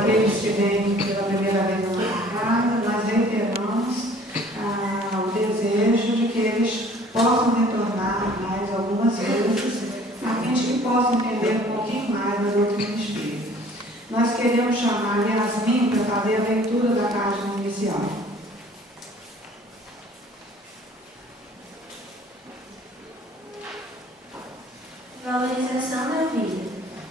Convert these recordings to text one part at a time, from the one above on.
aqueles que vêm pela primeira vez na nossa casa, nós reiteramos o desejo de que eles possam retornar mais algumas vezes, a fim de que possam entender um pouquinho mais da doutrina espírita. Nós queremos chamar a Yasmin para fazer a leitura da página inicial. Valorização da vida.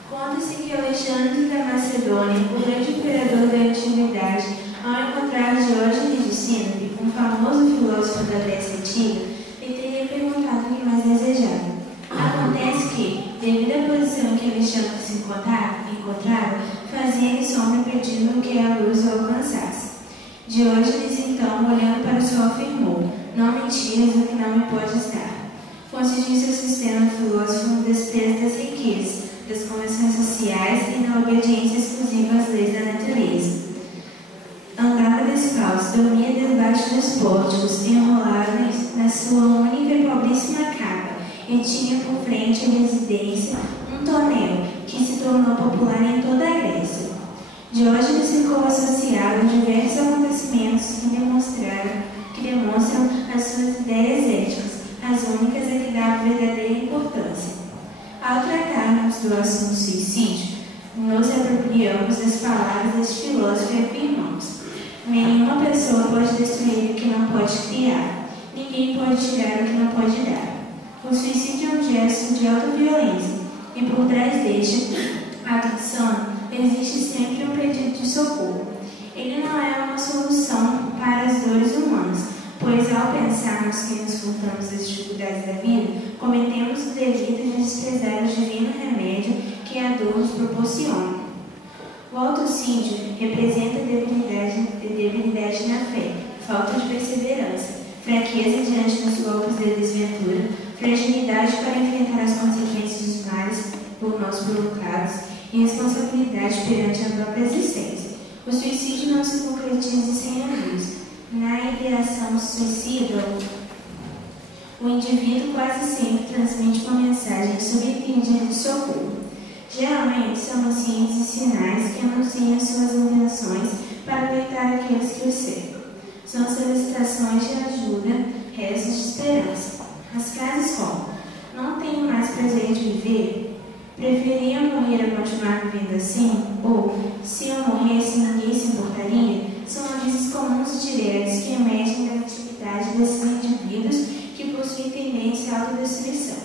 Conta-se que Alexandre da Macedônia, o grande imperador da antiguidade, ao encontrar Diógenes de Sinope, um famoso filósofo da Grécia Antiga, lhe teria perguntado o que mais desejava. Acontece que, devido à posição em que Alexandre se encontrava, fazia-lhe sombra pedindo que a luz o alcançasse. Diógenes, então, olhando para o sol, afirmou: não me tires o que não me pode estar. Constitui seu sistema filosófico no desprezo das riquezas, das convenções sociais e na obediência exclusiva às leis da natureza. Andava descalço, dormia debaixo dos pórticos, enrolado na sua única e pobríssima capa, e tinha por frente a residência um tonel, que se tornou popular em toda a Grécia. Diógenes ficou associado a diversos acontecimentos que demonstram as suas ideias éticas, as únicas a que dá verdadeira importância. Ao tratarmos do assunto suicídio, nos apropriamos das palavras deste filósofo e afirmamos: nenhuma pessoa pode destruir o que não pode criar, ninguém pode tirar o que não pode dar. O suicídio é um gesto de autoviolência, e por trás deste ato de sono existe sempre um pedido de socorro. Ele não é uma solução para as dores humanas, pois ao pensarmos que nos furtamos das dificuldades da vida, cometemos o delito de desprezar o divino remédio que a dor nos proporciona. O autocídio representa debilidade na fé, falta de perseverança, fraqueza diante dos golpes da desventura, fragilidade para enfrentar as consequências dos males por nós provocados e responsabilidade perante a própria existência. O suicídio não se concretiza sem aviso. Na ideação suicida, o indivíduo quase sempre transmite uma mensagem sobre pedido de socorro. Geralmente são os signos e sinais que anunciam suas intenções para alertar aqueles que o cercam. São solicitações de ajuda, rezos de esperança. As frases como: não tenho mais prazer de viver, preferia morrer a continuar vivendo assim, ou se eu morresse ninguém se importaria, são avisos comuns e diretos que emergem da atividade desses indivíduos que possuem tendência à autodestruição.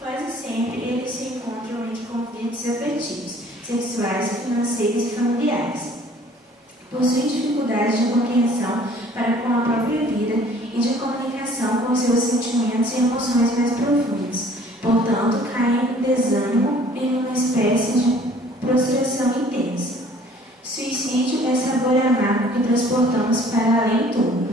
Quase sempre eles se encontram entre conflitos afetivos, sexuais, financeiros e familiares. Possuem dificuldades de compreensão para com a própria vida e de comunicação com seus sentimentos e emoções mais profundas. Portanto, caem em desânimo e em uma espécie de prostração intensa. Suicídio é sabor amargo que transportamos para além túmulo.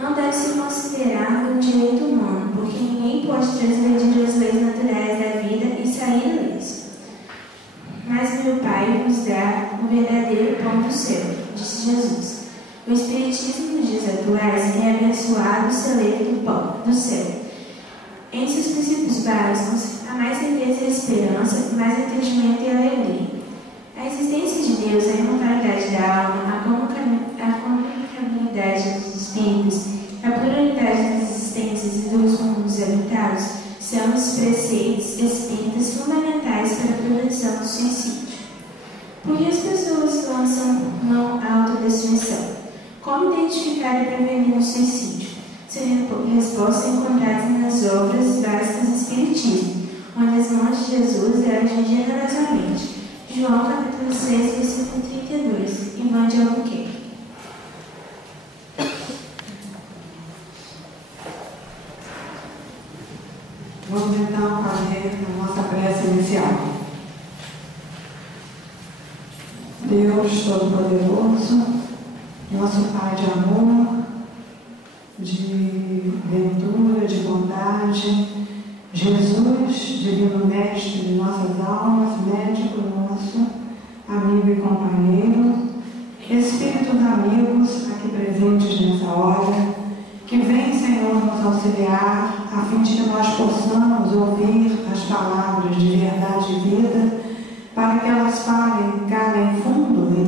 Não deve ser considerado um direito humano, porque ninguém pode transgredir as leis naturais da vida e sair ileso. Mas meu Pai nos dá o verdadeiro pão do céu, disse Jesus. O Espiritismo nos dias atuais é abençoado o celeiro do pão do céu. Em seus princípios básicos, há mais certeza e esperança, mais entendimento e alegria. A existência de Deus, a imortalidade da alma, a comunicabilidade dos espíritos, a pluralidade das existências e dos mundos habitados são os preceitos espíritas fundamentais para a prevenção do suicídio. Por que as pessoas lançam mão à autodestruição? Como identificar e prevenir o suicídio? São respostas encontradas nas obras básicas do Espiritismo, onde as mãos de Jesus agem generosamente. João capítulo 6, versículo 32, Ivan de Albuquerque. Vamos então fazer a nossa prece inicial. Deus Todo-Poderoso, nosso Pai de amor, de ventura, de bondade, Jesus, divino mestre de nossas almas, médico nosso, amigo e companheiro, espíritos amigos aqui presentes nessa hora, que vem, Senhor, nos auxiliar, a fim de que nós possamos ouvir as palavras de verdade e vida, para que elas calem fundo em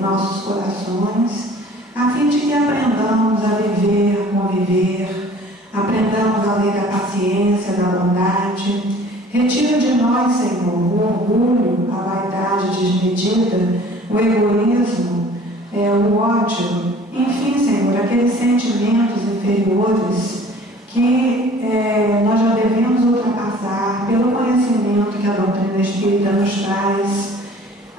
orgulho, a vaidade desmedida, o egoísmo, o ódio, enfim, Senhor, aqueles sentimentos inferiores que nós já devemos ultrapassar pelo conhecimento que a doutrina espírita nos traz,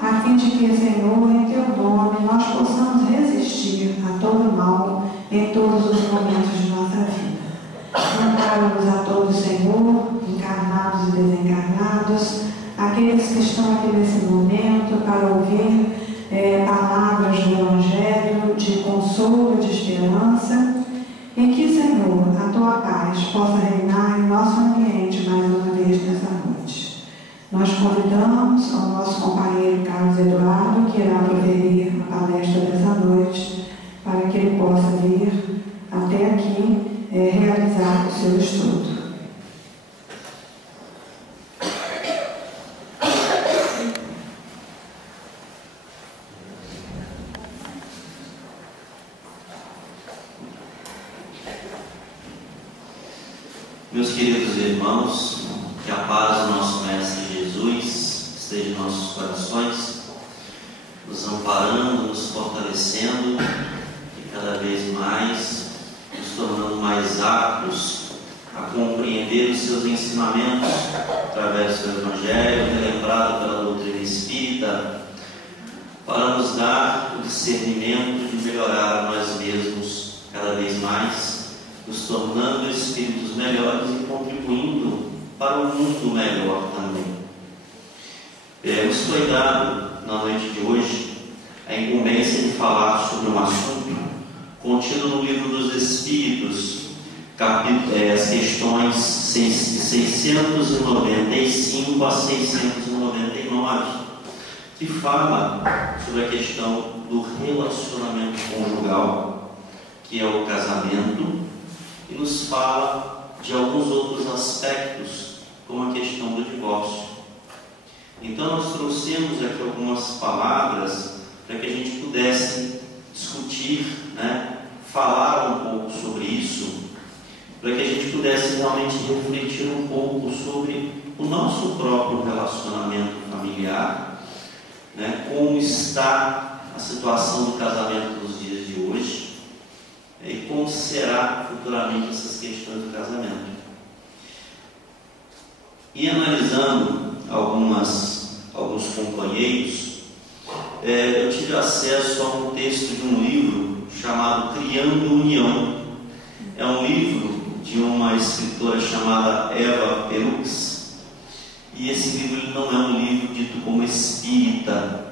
a fim de que, Senhor, em Teu nome, nós possamos resistir a todo mal em todos os momentos de nossa vida. Ampara-nos a todos, Senhor, encarnados e desencarnados, aqueles que estão aqui nesse momento para ouvir palavras do Evangelho de consolo, de esperança, e que, Senhor, a Tua paz possa reinar em nosso ambiente mais uma vez nessa noite. Nós convidamos ao nosso companheiro Carlos Eduardo, que irá proferir a palestra dessa noite, para que ele possa vir até aqui realizar o seu estudo. Meus queridos irmãos, que a paz do nosso Mestre Jesus esteja em nossos corações, nos amparando, nos fortalecendo e cada vez mais nos tornando mais aptos a compreender os seus ensinamentos através do Evangelho, relembrado pela doutrina espírita, para nos dar o discernimento de melhorar a nós mesmos cada vez mais, nos tornando espíritos melhores e contribuindo para um mundo melhor também. Nos foi dado, na noite de hoje, a incumbência de falar sobre um assunto contido no Livro dos Espíritos, as questões de 695 a 699, que fala sobre a questão do relacionamento conjugal, que é o casamento, e nos fala de alguns outros aspectos, como a questão do divórcio. Então nós trouxemos aqui algumas palavras para que a gente pudesse discutir, falar um pouco sobre isso, para que a gente pudesse realmente refletir um pouco sobre o nosso próprio relacionamento familiar, como está a situação do casamento nos dias de hoje, e como será futuramente essas questões do casamento. E analisando alguns companheiros, eu tive acesso a um texto de um livro chamado Criando União. É um livro de uma escritora chamada Eva Perux, e esse livro não é um livro dito como espírita,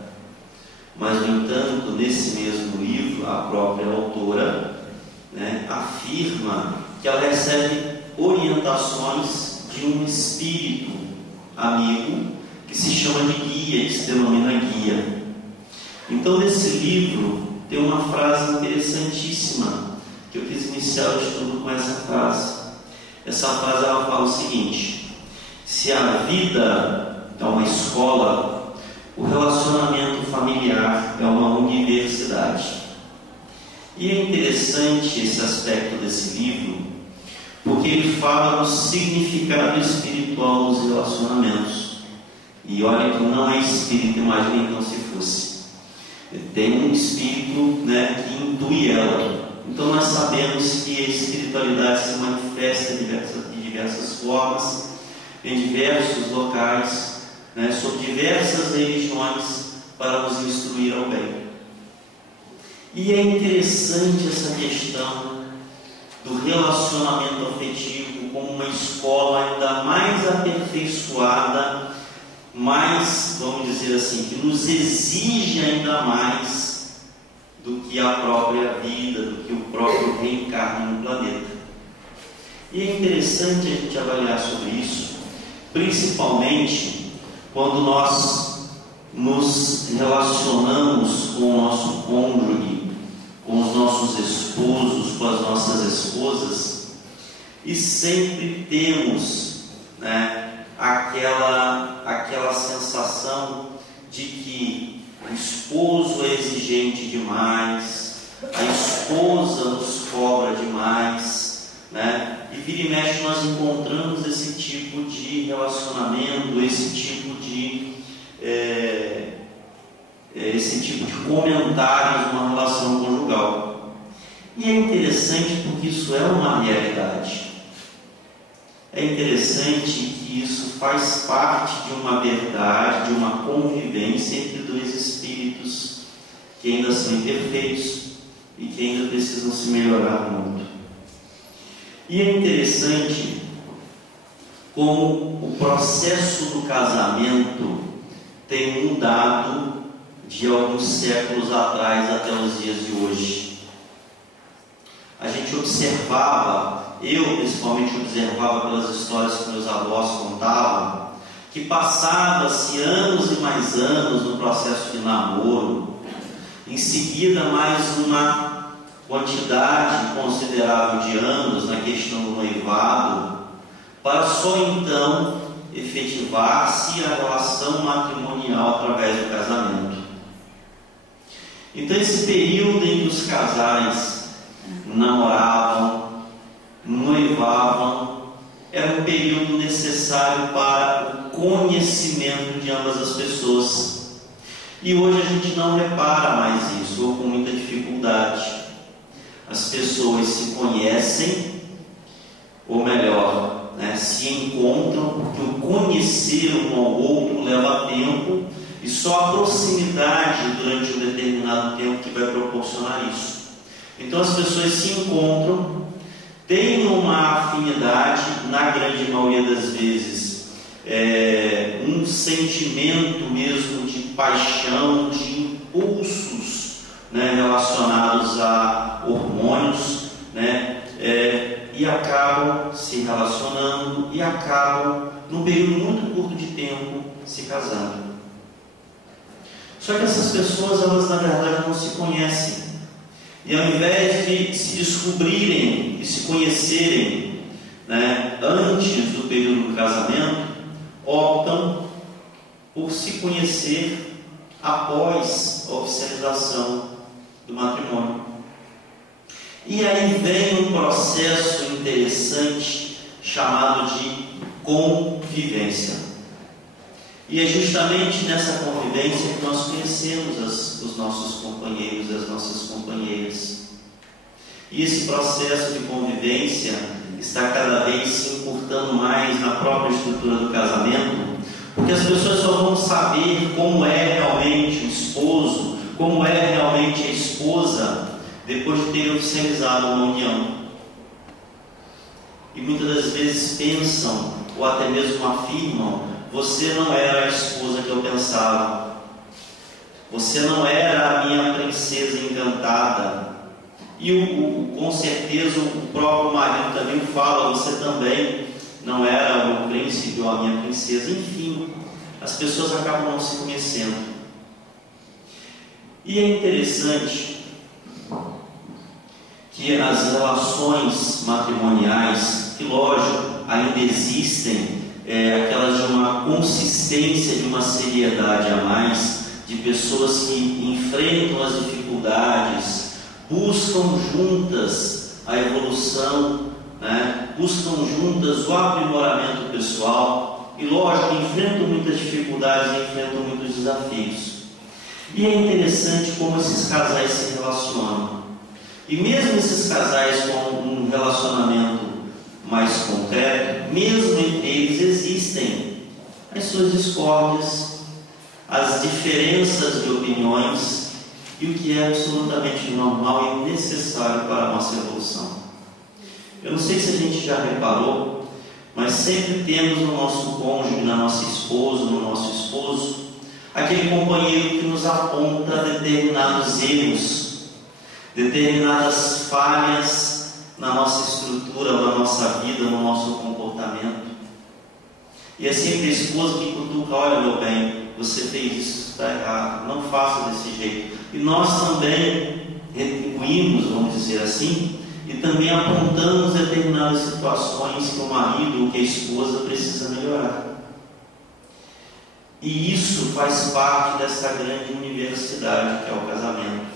mas, no entanto, nesse mesmo livro, a própria autora afirma que ela recebe orientações de um espírito amigo que se chama de guia, que se denomina guia. Então, nesse livro tem uma frase interessantíssima que eu quis iniciar o estudo com essa frase. Essa frase ela fala o seguinte: se a vida é uma escola, o relacionamento familiar é uma universidade. E é interessante esse aspecto desse livro, porque ele fala do significado espiritual dos relacionamentos. E olha que não é espírito, imagina então se fosse. Tem um espírito que intui ela. Então nós sabemos que a espiritualidade se manifesta de diversas formas, em diversos locais, sob diversas religiões, para nos instruir ao bem. E é interessante essa questão do relacionamento afetivo como uma escola ainda mais aperfeiçoada, mais, vamos dizer assim, que nos exige ainda mais do que a própria vida, do que o próprio reencarno no planeta. E é interessante a gente avaliar sobre isso, principalmente quando nós nos relacionamos com o nosso cônjuge, com os nossos esposos, com as nossas esposas, e sempre temos aquela sensação de que o esposo é exigente demais, a esposa nos cobra demais, e vira e mexe nós encontramos esse tipo de relacionamento, esse tipo de esse tipo de comentários numa relação conjugal. E é interessante porque isso é uma realidade. É interessante que isso faz parte de uma verdade, de uma convivência entre dois espíritos que ainda são imperfeitos e que ainda precisam se melhorar muito. E é interessante como o processo do casamento tem mudado de alguns séculos atrás até os dias de hoje. A gente observava, eu principalmente observava pelas histórias que meus avós contavam, que passava-se anos e mais anos no processo de namoro, em seguida mais uma quantidade considerável de anos na questão do noivado, para só então efetivar-se a relação matrimonial através do casamento. Então esse período em que os casais namoravam, noivavam, era um período necessário para o conhecimento de ambas as pessoas. E hoje a gente não repara mais isso, ou com muita dificuldade. As pessoas se conhecem, ou melhor, se encontram, porque o conhecer um ao outro leva tempo, e só a proximidade durante um determinado tempo que vai proporcionar isso. Então as pessoas se encontram, têm uma afinidade, na grande maioria das vezes, um sentimento mesmo de paixão, de impulsos, relacionados a hormônios, e acabam se relacionando e acabam, num período muito curto de tempo, se casando. Só que essas pessoas, elas na verdade não se conhecem. E ao invés de se descobrirem e se conhecerem antes do período do casamento, optam por se conhecer após a oficialização do matrimônio. E aí vem um processo interessante chamado de convivência. E é justamente nessa convivência que nós conhecemos os nossos companheiros e as nossas companheiras. E esse processo de convivência está cada vez se encurtando mais na própria estrutura do casamento, porque as pessoas só vão saber como é realmente o esposo, como é realmente a esposa, depois de ter oficializado uma união. E muitas das vezes pensam, ou até mesmo afirmam: você não era a esposa que eu pensava, você não era a minha princesa encantada. E com certeza o próprio marido também fala: você também não era o meu príncipe ou a minha princesa. Enfim, as pessoas acabam não se conhecendo. E é interessante que as relações matrimoniais, que lógico, ainda existem, aquelas de uma consistência, de uma seriedade a mais, de pessoas que enfrentam as dificuldades, buscam juntas a evolução, buscam juntas o aprimoramento pessoal, e lógico, enfrentam muitas dificuldades e enfrentam muitos desafios. E é interessante como esses casais se relacionam. E mesmo esses casais com um relacionamento mais concreto, mesmo entre eles existem as suas discórdias, as diferenças de opiniões, e o que é absolutamente normal e necessário para a nossa evolução. Eu não sei se a gente já reparou, mas sempre temos no nosso cônjuge, na nossa esposa, no nosso esposo, aquele companheiro que nos aponta determinados erros, determinadas falhas na nossa estrutura, na nossa vida, no nosso comportamento. E é sempre a esposa que cutuca: olha, meu bem, você fez isso, está errado, não faça desse jeito. E nós também retribuímos, vamos dizer assim, e também apontamos determinadas situações que o marido ou que a esposa precisa melhorar. E isso faz parte dessa grande universidade que é o casamento.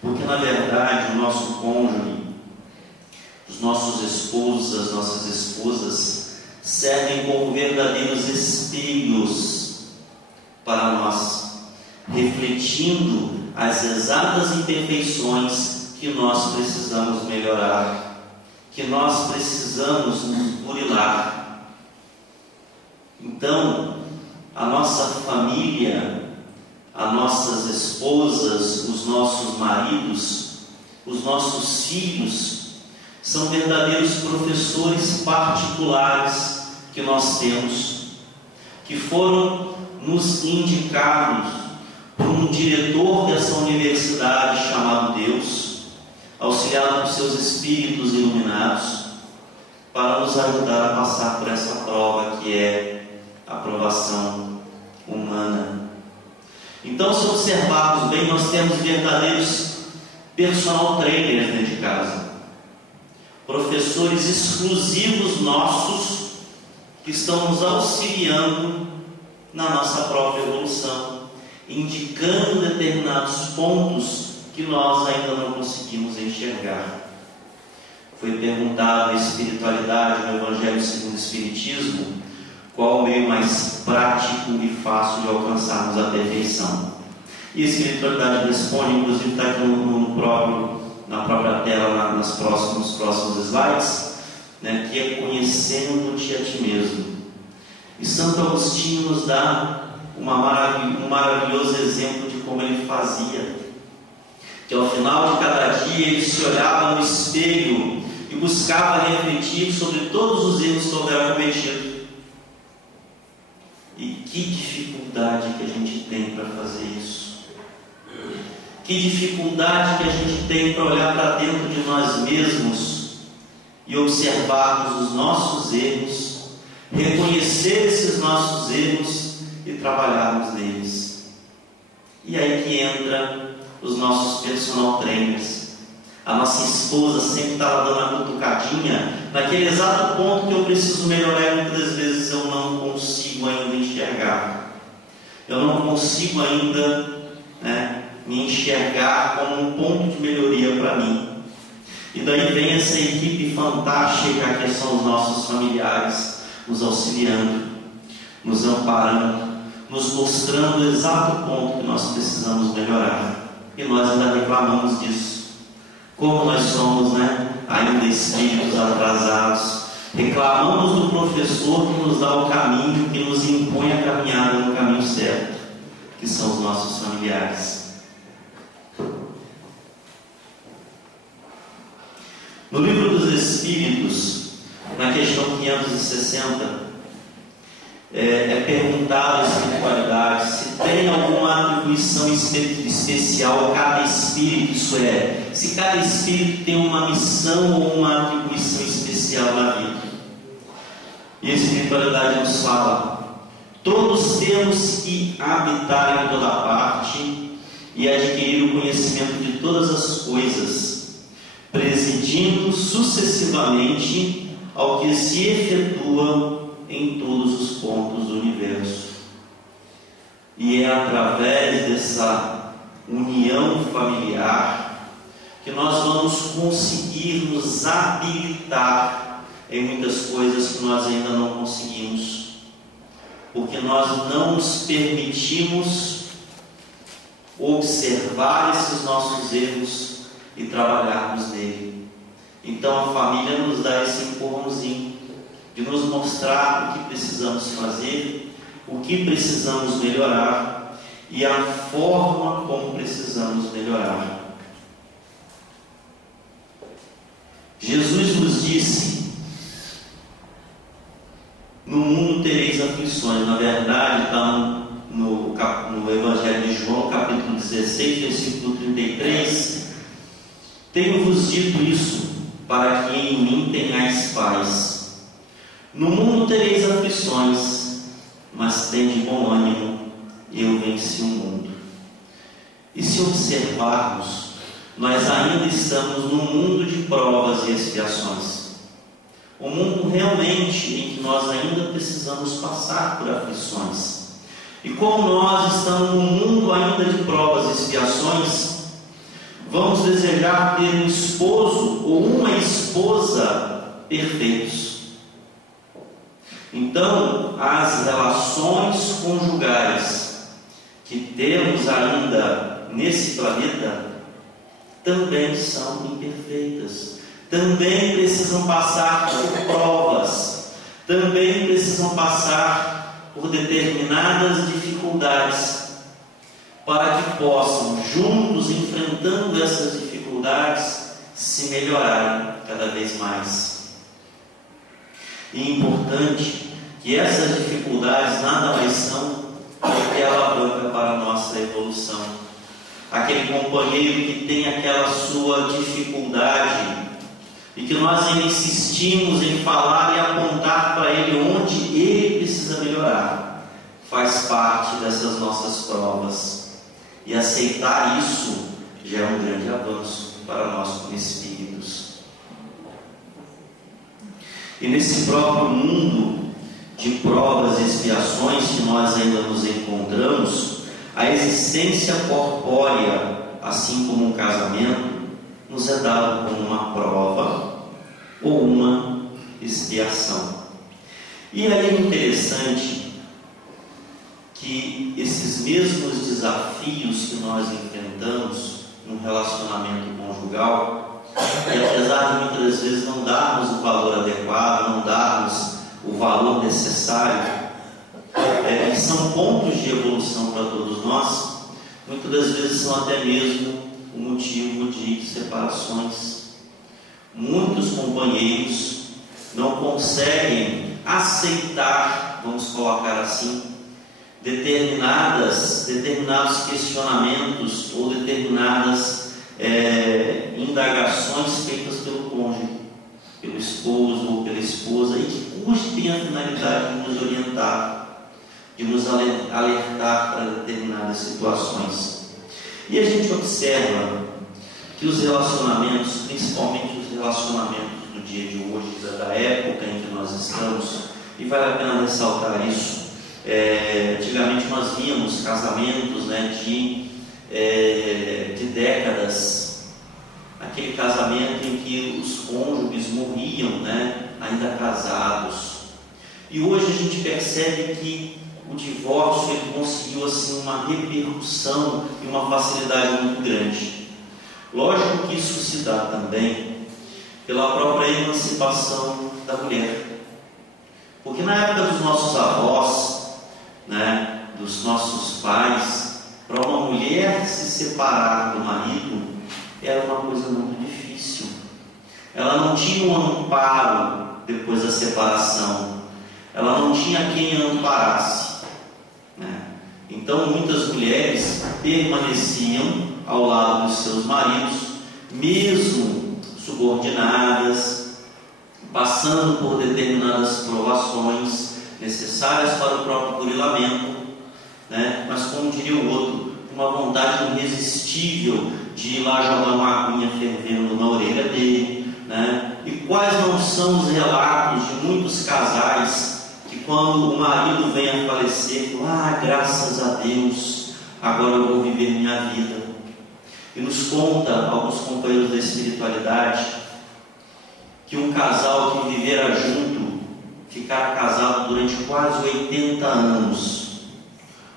Porque na verdade o nosso cônjuge, os nossos esposos, as nossas esposas, servem como verdadeiros espelhos para nós, refletindo as exatas imperfeições que nós precisamos melhorar, que nós precisamos nos burilar. Então, a nossa família, as nossas esposas, os nossos maridos, os nossos filhos, são verdadeiros professores particulares que nós temos, que foram nos indicados por um diretor dessa universidade chamado Deus, auxiliado por seus espíritos iluminados, para nos ajudar a passar por essa prova que é a provação humana. Então, se observarmos bem, nós temos verdadeiros personal trainers dentro de casa, professores exclusivos nossos que estão nos auxiliando na nossa própria evolução, indicando determinados pontos que nós ainda não conseguimos enxergar. Foi perguntado à espiritualidade no Evangelho segundo o Espiritismo qual o meio mais prático e fácil de alcançarmos a perfeição. E a espiritualidade responde, inclusive está aqui na própria tela, nos próximos slides, né, que é conhecendo-te a ti mesmo. E Santo Agostinho nos dá um maravilhoso exemplo de como ele fazia, que ao final de cada dia ele se olhava no espelho e buscava refletir sobre todos os erros que houvera cometido. E que dificuldade que a gente tem para fazer isso. Que dificuldade que a gente tem para olhar para dentro de nós mesmos e observarmos os nossos erros, reconhecer esses nossos erros e trabalharmos neles. E aí que entra os nossos personal trainers. A nossa esposa sempre está lá dando a cutucadinha naquele exato ponto que eu preciso melhorar, e muitas vezes eu não consigo ainda enxergar. Eu não consigo ainda, me enxergar como um ponto de melhoria para mim. E daí vem essa equipe fantástica que são os nossos familiares, nos auxiliando, nos amparando, nos mostrando o exato ponto que nós precisamos melhorar. E nós ainda reclamamos disso. Como nós somos, ainda espíritos atrasados, reclamamos do professor que nos dá o caminho, que nos impõe a caminhada no caminho certo, que são os nossos familiares. No Livro dos Espíritos, na questão 560, é perguntado a espiritualidade se tem alguma atribuição especial a cada espírito, isso é, se cada espírito tem uma missão ou uma atribuição especial na vida. E a espiritualidade nos fala: todos temos que habitar em toda parte e adquirir o conhecimento de todas as coisas, presidindo sucessivamente ao que se efetua em todos os pontos do universo. E é através dessa união familiar que nós vamos conseguir nos habilitar em muitas coisas que nós ainda não conseguimos, porque nós não nos permitimos observar esses nossos erros e trabalharmos nele. Então a família nos dá esse empurrãozinho de nos mostrar o que precisamos fazer, o que precisamos melhorar e a forma como precisamos melhorar. Jesus nos disse: no mundo tereis aflições. Na verdade está no Evangelho de João, capítulo 16, versículo 33. Tenho-vos dito isso, para que em mim tenhais paz. No mundo tereis aflições, mas tende bom ânimo, eu venci o mundo. E se observarmos, nós ainda estamos num mundo de provas e expiações. Um mundo realmente em que nós ainda precisamos passar por aflições. E como nós estamos num mundo ainda de provas e expiações, vamos desejar ter um esposo ou uma esposa perfeitos. Então, as relações conjugais que temos ainda nesse planeta também são imperfeitas, também precisam passar por provas, também precisam passar por determinadas dificuldades, para que possam, juntos, enfrentando essas dificuldades, se melhorarem cada vez mais. E é importante que essas dificuldades nada mais são do que a alavanca para a nossa evolução. Aquele companheiro que tem aquela sua dificuldade e que nós insistimos em falar e apontar para ele onde ele precisa melhorar, faz parte dessas nossas provas. E aceitar isso já é um grande avanço para nós como espíritos. E nesse próprio mundo de provas e expiações que nós ainda nos encontramos, a existência corpórea, assim como um casamento, nos é dado como uma prova ou uma expiação. E é interessante que esses mesmos desafios que nós enfrentamos no relacionamento conjugal, e apesar de muitas vezes não darmos o valor adequado, não darmos o valor necessário, que são pontos de evolução para todos nós, muitas das vezes são até mesmo o motivo de separações. Muitos companheiros não conseguem aceitar, vamos colocar assim, determinados questionamentos ou determinadas indagações feitas pelo cônjuge, pelo esposo ou pela esposa, e que tem a finalidade de nos orientar, de nos alertar para determinadas situações. E a gente observa que os relacionamentos, principalmente os relacionamentos do dia de hoje, da época em que nós estamos, e vale a pena ressaltar isso. Antigamente nós víamos casamentos de décadas, aquele casamento em que os cônjuges morriam ainda casados, e hoje a gente percebe que o divórcio ele conseguiu assim uma repercussão e uma facilidade muito grande. Lógico que isso se dá também pela própria emancipação da mulher, porque na época dos nossos avós, dos nossos pais, para uma mulher se separar do marido era uma coisa muito difícil. Ela não tinha um amparo depois da separação, ela não tinha quem a amparasse, Então muitas mulheres permaneciam ao lado dos seus maridos, mesmo subordinadas, passando por determinadas provações necessárias para o próprio burilamento, mas como diria o outro, uma vontade irresistível de ir lá jogar uma aguinha fervendo na orelha dele, E quais não são os relatos de muitos casais que quando o marido vem a falecer, graças a Deus, agora eu vou viver minha vida. E nos conta alguns companheiros da espiritualidade que um casal que vivera junto ficara casado durante quase 80 anos.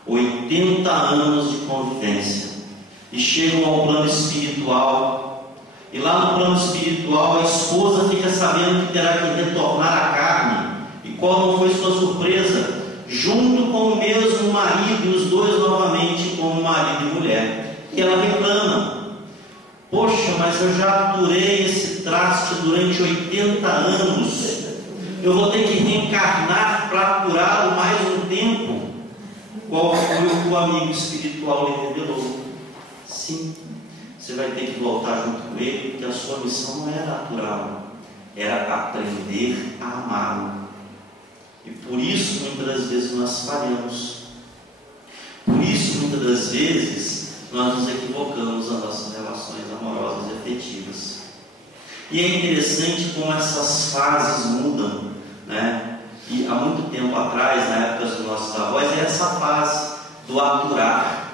80 anos de convivência. E chegam ao plano espiritual. E lá no plano espiritual a esposa fica sabendo que terá que retornar à carne. E qual não foi sua surpresa? Junto com o mesmo marido, e os dois novamente como marido e mulher. E ela reclama: poxa, mas eu já aturei esse traste durante 80 anos. Eu vou ter que reencarnar para aturá-lo mais um tempo. Qual foi o que o amigo espiritual lhe revelou? Sim, você vai ter que voltar junto com ele, porque a sua missão não era aturá-lo, era aprender a amá-lo. E por isso muitas das vezes nós falhamos. Por isso muitas das vezes nós nos equivocamos nas nossas relações amorosas e afetivas. E é interessante como essas fases mudam, E há muito tempo atrás, na época dos nossos avós, era essa fase do aturar,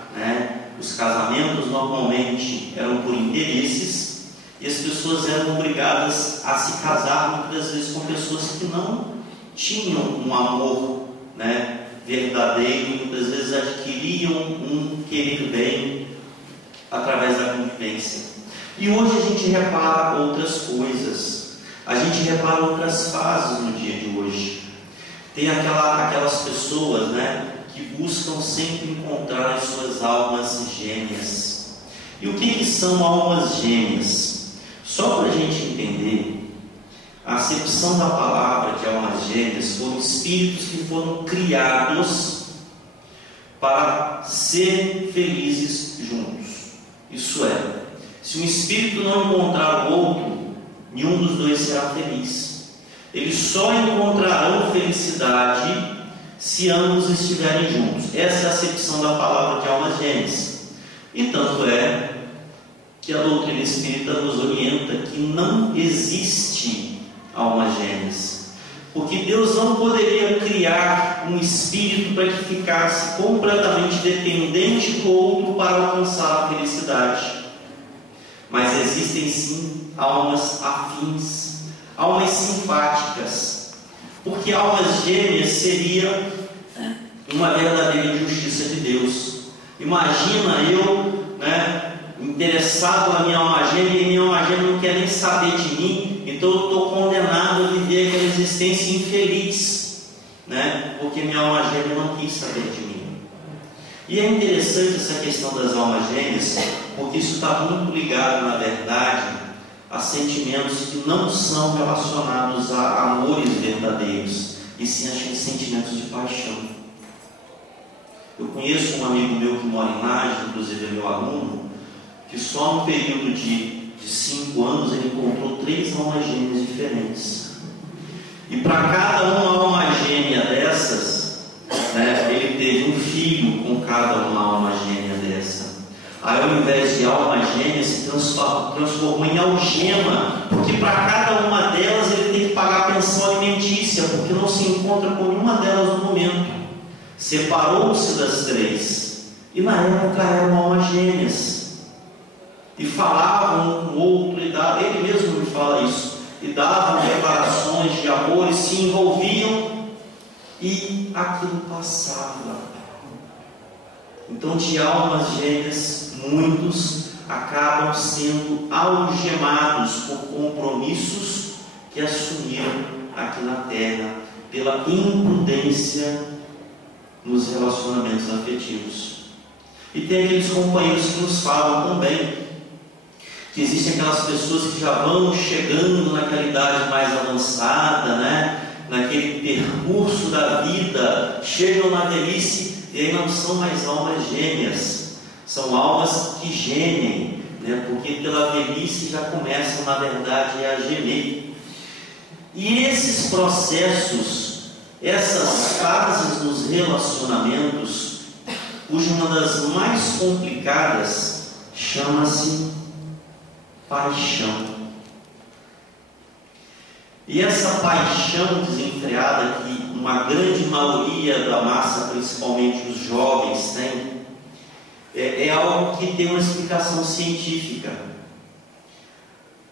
Os casamentos normalmente eram por interesses e as pessoas eram obrigadas a se casar muitas vezes com pessoas que não tinham um amor, verdadeiro e muitas vezes adquiriam um querer bem através da convivência. E hoje a gente repara outras coisas, a gente repara outras fases no dia de hoje. Tem aquelas pessoas, né, que buscam sempre encontrar as suas almas gêmeas. E o que são almas gêmeas? Só para a gente entender, a acepção da palavra de almas gêmeas foram espíritos que foram criados para ser felizes juntos. Isso é, se um espírito não encontrar o outro, nenhum dos dois será feliz. Eles só encontrarão felicidade se ambos estiverem juntos. Essa é a acepção da palavra de almas gêmeas. E tanto é que a doutrina espírita nos orienta que não existe almas gêmeas, porque Deus não poderia criar um espírito para que ficasse completamente dependente do outro para alcançar a felicidade. Mas existem sim almas afins, almas simpáticas, porque almas gêmeas seria uma verdadeira injustiça de Deus. Imagina eu, interessado na minha alma gêmea, e minha alma gêmea não quer nem saber de mim, então eu estou condenado a viver aquela existência infeliz, porque minha alma gêmea não quis saber de mim. E é interessante essa questão das almas gêmeas, porque isso está muito ligado, na verdade, a sentimentos que não são relacionados a amores verdadeiros, e sim a sentimentos de paixão. Eu conheço um amigo meu que mora em Laje, inclusive é meu aluno, que só no período de 5 anos ele encontrou 3 almas gêmeas diferentes. E para cada uma alma gêmea dessas, ele teve um filho com cada uma alma gêmea dessa. Aí, ao invés de alma gêmea, se transformou em algema, porque para cada uma delas ele tem que pagar pensão alimentícia, porque não se encontra com nenhuma delas no momento. Separou-se das 3, e na época eram almas gêmeas, e falavam um com o outro, ele mesmo me fala isso, e davam declarações de amor, e se envolviam, e aquilo passava. Então, de almas gêmeas, muitos acabam sendo algemados por compromissos que assumiram aqui na Terra, pela imprudência nos relacionamentos afetivos. E tem aqueles companheiros que nos falam também que existem aquelas pessoas que já vão chegando naquela idade mais avançada, naquele percurso da vida, chegam na velhice e aí não são mais almas gêmeas, são almas que gemem, porque pela velhice já começam, na verdade, a gemer. E esses processos, essas fases dos relacionamentos, cuja uma das mais complicadas chama-se paixão. E essa paixão desenfreada que uma grande maioria da massa, principalmente os jovens, tem, é algo que tem uma explicação científica.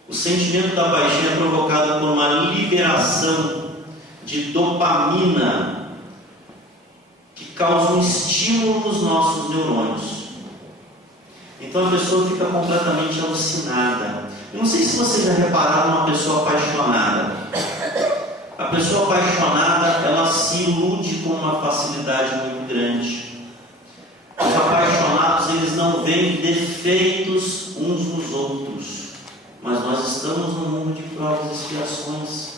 O sentimento da paixão é provocado por uma liberação de dopamina que causa um estímulo nos nossos neurônios. Então a pessoa fica completamente alucinada. Eu não sei se vocês já repararam uma pessoa apaixonada. A pessoa apaixonada, ela se ilude com uma facilidade muito grande. Os apaixonados, eles não veem defeitos uns nos outros, mas nós estamos num mundo de provas e expiações.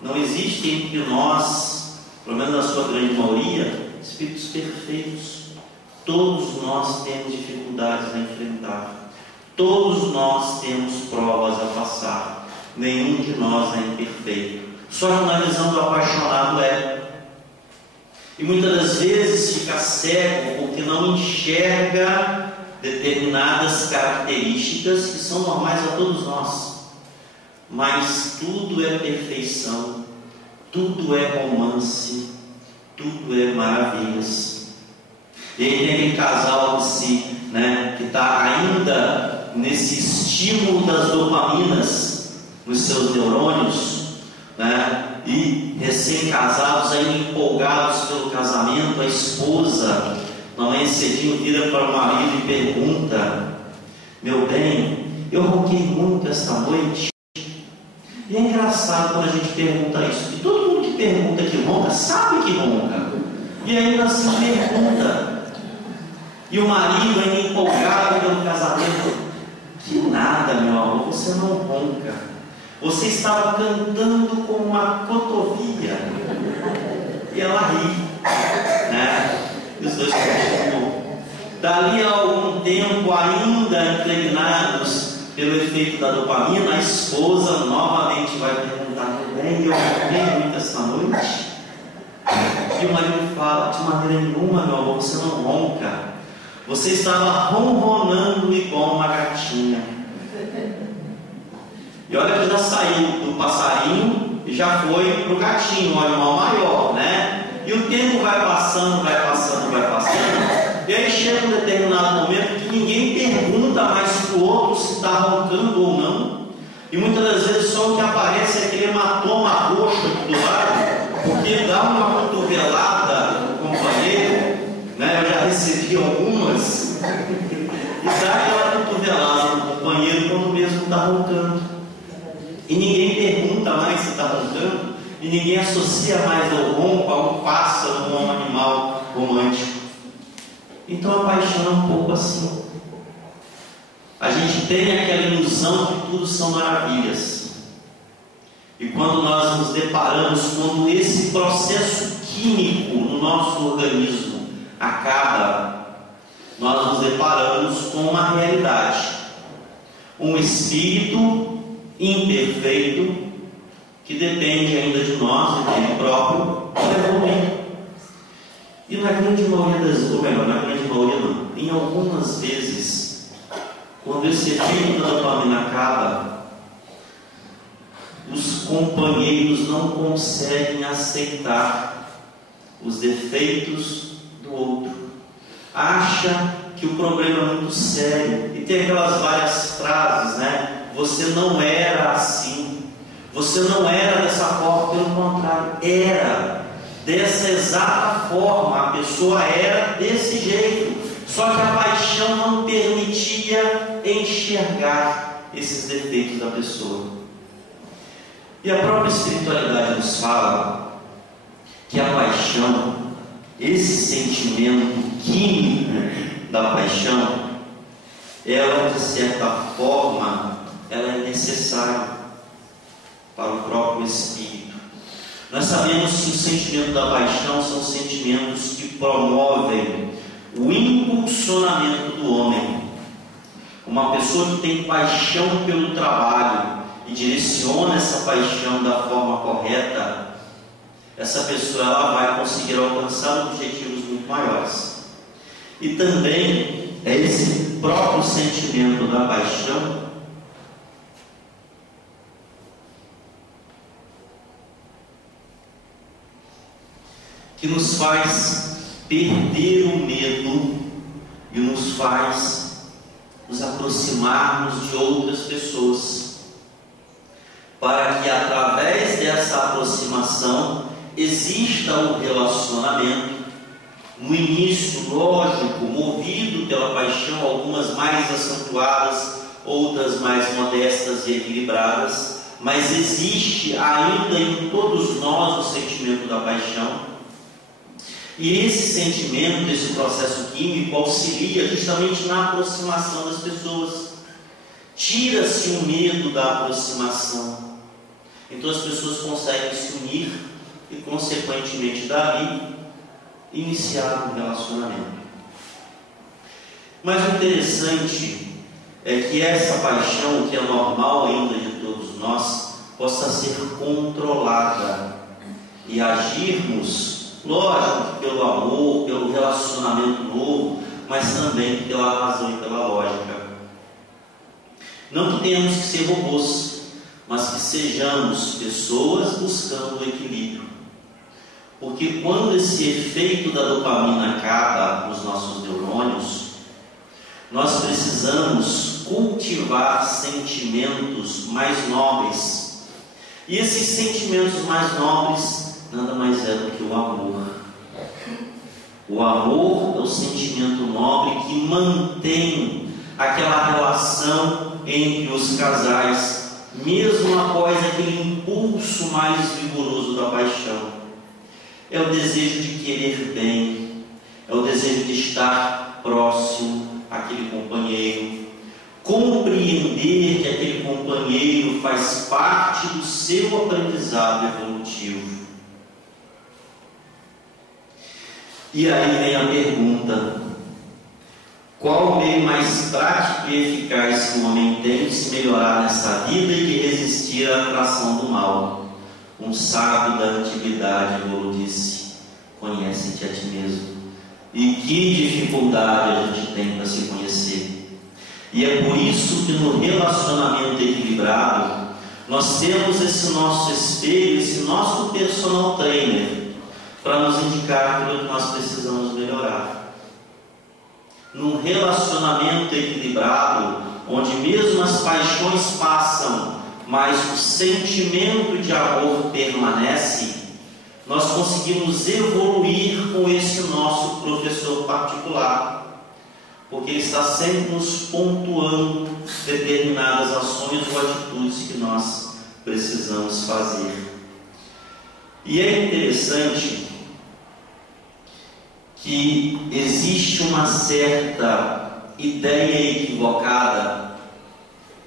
Não existe entre nós, pelo menos na sua grande maioria, espíritos perfeitos. Todos nós temos dificuldades a enfrentar. Todos nós temos provas a passar. Nenhum de nós é imperfeito. Só que na visão do apaixonado é. E muitas das vezes fica cego porque não enxerga determinadas características que são normais a todos nós. Mas tudo é perfeição, tudo é romance, tudo é maravilhas. E aí tem aquele casal que está ainda nesse estímulo das dopaminas nos seus neurônios, e recém-casados, ainda empolgados pelo casamento, a esposa, na manhã cedinho, vira para o marido e pergunta: meu bem, eu ronquei muito esta noite. E é engraçado quando a gente pergunta isso, que todo mundo que pergunta que ronca, sabe que ronca, e ainda assim pergunta. E o marido ainda empolgado pelo casamento: que nada, meu amor, você não ronca, você estava cantando com uma cotovia. E ela ri, né? E os dois continuam. Dali a algum tempo, ainda impregnados pelo efeito da dopamina, a esposa novamente vai perguntar: meu bem, eu ronquei muito esta noite? E o marido fala: de maneira nenhuma, meu amor, você não ronca, você estava ronronando igual uma gatinha. E olha que já saiu do passarinho e já foi para o gatinho, um animal maior, né? E o tempo vai passando, vai passando, vai passando. E aí chega um determinado momento que ninguém pergunta mais para o outro se está roncando ou não. E muitas das vezes só o que aparece é aquele hematoma roxo aqui do lado, porque dá uma cotovelada no companheiro, né? Eu já recebi algumas, e dá aquela cotovelada no companheiro quando mesmo está roncando. E ninguém pergunta mais se está roncando, e ninguém associa mais ao ronco a um pássaro ou a um animal romântico. Então a paixão é um pouco assim. A gente tem aquela ilusão que tudo são maravilhas. E quando nós nos deparamos, quando esse processo químico no nosso organismo acaba, nós nos deparamos com uma realidade. Um espírito imperfeito que depende ainda de nós e dele próprio para evoluir. E na grande maioria das vezes, ou melhor, na grande maioria não, em algumas vezes, quando esse efeito da dopamina acaba, os companheiros não conseguem aceitar os defeitos do outro. Acha que o problema é muito sério. E tem aquelas várias frases, né? Você não era assim, você não era dessa forma, pelo contrário, era dessa exata forma, a pessoa era desse jeito, só que a paixão não permitia enxergar esses defeitos da pessoa. E a própria espiritualidade nos fala que a paixão, esse sentimento químico da paixão, ela de certa forma, ela é necessária para o próprio espírito. Nós sabemos que o sentimento da paixão são sentimentos que promovem o impulsionamento do homem. Uma pessoa que tem paixão pelo trabalho e direciona essa paixão da forma correta, essa pessoa ela vai conseguir alcançar objetivos muito maiores. E também é esse próprio sentimento da paixão que nos faz perder o medo e nos faz nos aproximarmos de outras pessoas, para que através dessa aproximação exista um relacionamento. No início, lógico, movido pela paixão, algumas mais acentuadas, outras mais modestas e equilibradas, mas existe ainda em todos nós o sentimento da paixão. E esse sentimento, esse processo químico auxilia justamente na aproximação das pessoas. Tira-se o medo da aproximação. Então as pessoas conseguem se unir e, consequentemente, dali, iniciar um relacionamento. Mas o interessante é que essa paixão, que é normal ainda de todos nós, possa ser controlada e agirmos, lógico, pelo amor, pelo relacionamento novo, mas também pela razão e pela lógica. Não que tenhamos que ser robôs, mas que sejamos pessoas buscando o equilíbrio. Porque quando esse efeito da dopamina acaba nos nossos neurônios, nós precisamos cultivar sentimentos mais nobres. E esses sentimentos mais nobres nada mais é do que o amor. O amor é o sentimento nobre que mantém aquela relação entre os casais, mesmo após aquele impulso mais vigoroso da paixão. É o desejo de querer bem, é o desejo de estar próximo àquele companheiro, compreender que aquele companheiro faz parte do seu aprendizado evolutivo. E aí vem a pergunta: qual o meio mais prático e eficaz que o homem tem de se melhorar nesta vida e de resistir à atração do mal? Um sábio da antiguidade disse: conhece-te a ti mesmo. E que dificuldade a gente tem para se conhecer. E é por isso que no relacionamento equilibrado nós temos esse nosso espelho, esse nosso personal trainer, para nos indicar aquilo que nós precisamos melhorar. Num relacionamento equilibrado, onde mesmo as paixões passam, mas o sentimento de amor permanece, nós conseguimos evoluir com esse nosso professor particular, porque ele está sempre nos pontuando determinadas ações ou atitudes que nós precisamos fazer. E é interessante que existe uma certa ideia equivocada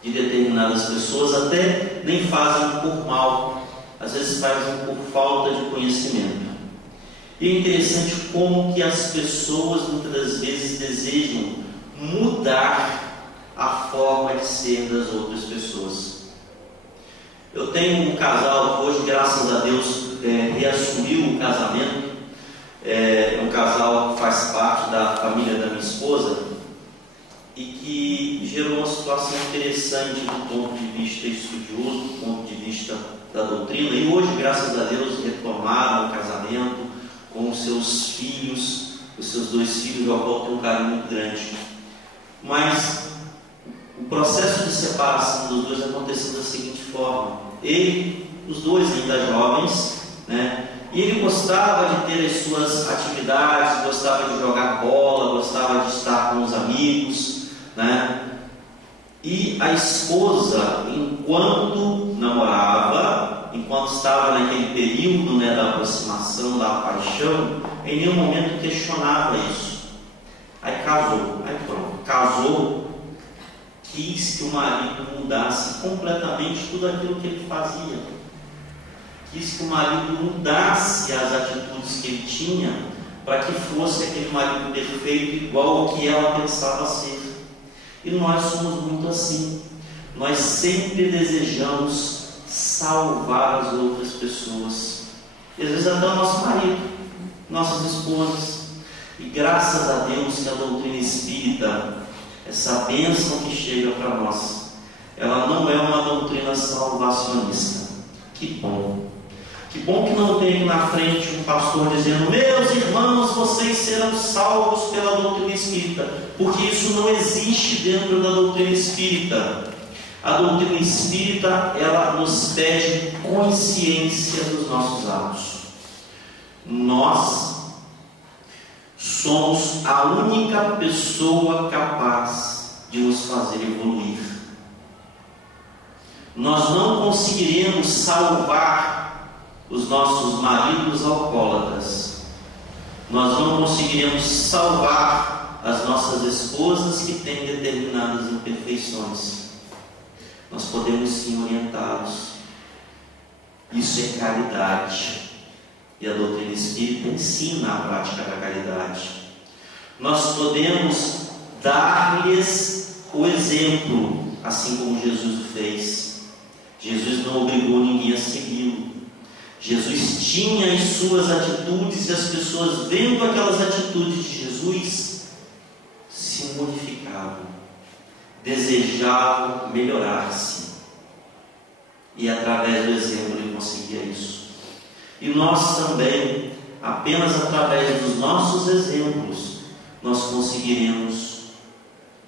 de determinadas pessoas, até nem fazem por mal, às vezes fazem por falta de conhecimento. E é interessante como que as pessoas muitas das vezes desejam mudar a forma de ser das outras pessoas. Eu tenho um casal que hoje, graças a Deus, reassumiu o casamento. É um casal que faz parte da família da minha esposa e que gerou uma situação interessante do ponto de vista estudioso, do ponto de vista da doutrina. E hoje, graças a Deus, retomaram o casamento com os seus filhos, os seus 2 filhos, ao qual tem um carinho muito grande. Mas o processo de separação dos dois aconteceu da seguinte forma: os dois ainda jovens, né? E ele gostava de ter as suas atividades, gostava de jogar bola, gostava de estar com os amigos, né? E a esposa, enquanto namorava, enquanto estava naquele período, né, da aproximação, da paixão, em nenhum momento questionava isso. Aí casou, quis que o marido mudasse completamente tudo aquilo que ele fazia. Quis que o marido mudasse as atitudes que ele tinha para que fosse aquele marido perfeito igual ao que ela pensava ser. E nós somos muito assim. Nós sempre desejamos salvar as outras pessoas. E às vezes até o nosso marido, nossas esposas. E graças a Deus que a doutrina espírita, essa bênção que chega para nós, ela não é uma doutrina salvacionista. Que bom! Que bom que não tem aqui na frente um pastor dizendo: meus irmãos, vocês serão salvos pela doutrina espírita, porque isso não existe dentro da doutrina espírita. A doutrina espírita, ela nos pede consciência dos nossos atos. Nós somos a única pessoa capaz de nos fazer evoluir. Nós não conseguiremos salvar os nossos maridos alcoólatras. Nós não conseguiremos salvar as nossas esposas que têm determinadas imperfeições. Nós podemos sim orientá-los. Isso é caridade. E a doutrina espírita ensina a prática da caridade. Nós podemos dar-lhes o exemplo, assim como Jesus o fez. Jesus não obrigou ninguém a segui-lo. Jesus tinha as suas atitudes, e as pessoas, vendo aquelas atitudes de Jesus, se modificavam, desejavam melhorar-se, e através do exemplo ele conseguia isso. E nós também, apenas através dos nossos exemplos, nós conseguiremos